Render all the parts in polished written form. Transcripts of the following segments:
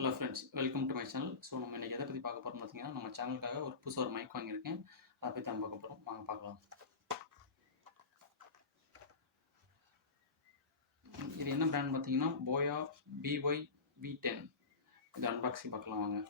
Hello friends, welcome to my channel. So நம்ம இன்றைக்கி எதை பற்றி பார்க்க போகிறோம்னு பார்த்தீங்கன்னா, நம்ம சேனலுக்காக ஒரு புதுசாக ஒரு மைக் வாங்கியிருக்கேன். அதை பற்றி நம்ம பார்க்க போகிறோம். வாங்க பார்க்கலாம். இது என்ன பிராண்ட் பார்த்தீங்கன்னா, போயா BY V10. இது அன்பாக்சிங் பார்க்கலாம் வாங்க.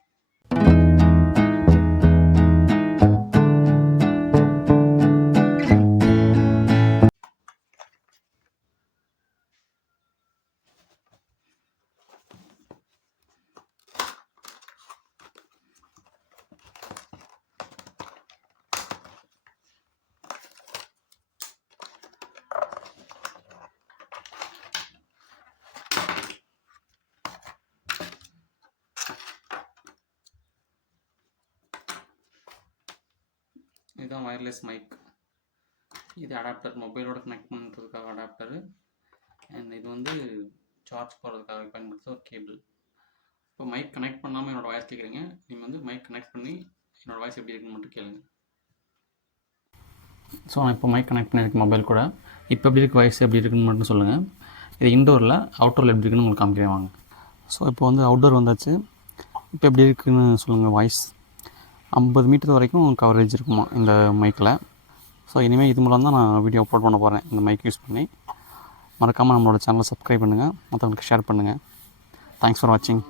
இதுதான் வயர்லெஸ் மைக். இது அடாப்டர், மொபைலோட கனெக்ட் பண்ணுறதுக்காக அடாப்டரு. அண்ட் இது வந்து சார்ஜ் போடுறதுக்காக பயன்படுத்த ஒரு கேபிள். இப்போ மைக் கனெக்ட் பண்ணாமல் என்னோடய வாய்ஸ் கேட்குறீங்க. நீங்கள் வந்து மைக் கனெக்ட் பண்ணி என்னோடய வாய்ஸ் எப்படி இருக்குன்னு மட்டும் கேளுங்க. ஸோ நான் இப்போ மைக் கனெக்ட் பண்ணியிருக்கேன் மொபைல் கூட. இப்போ எப்படி இருக்குது வாய்ஸ் எப்படி இருக்குன்னு மட்டும் சொல்லுங்கள். இது இன்டோரில், அவுட்டோரில் எப்படி இருக்குன்னு உங்களுக்கு காமிக்கிறேன் வாங்க. ஸோ இப்போ வந்து அவுட்டோர் வந்தாச்சு. இப்போ எப்படி இருக்குன்னு சொல்லுங்கள் வாய்ஸ். 50 மீட்டர் வரைக்கும் கவரேஜ் இருக்குமா இந்த மைக்கில். ஸோ இனிமேல் இது மூலம் தான் நான் வீடியோ அப்லோட் பண்ண போகிறேன் இந்த மைக் யூஸ் பண்ணி. மறக்காமல் நம்மளோட சேனலை சப்ஸ்கிரைப் பண்ணுங்கள், மற்றவங்களுக்கு ஷேர் பண்ணுங்கள். தேங்க்ஸ் ஃபார் வாட்சிங்.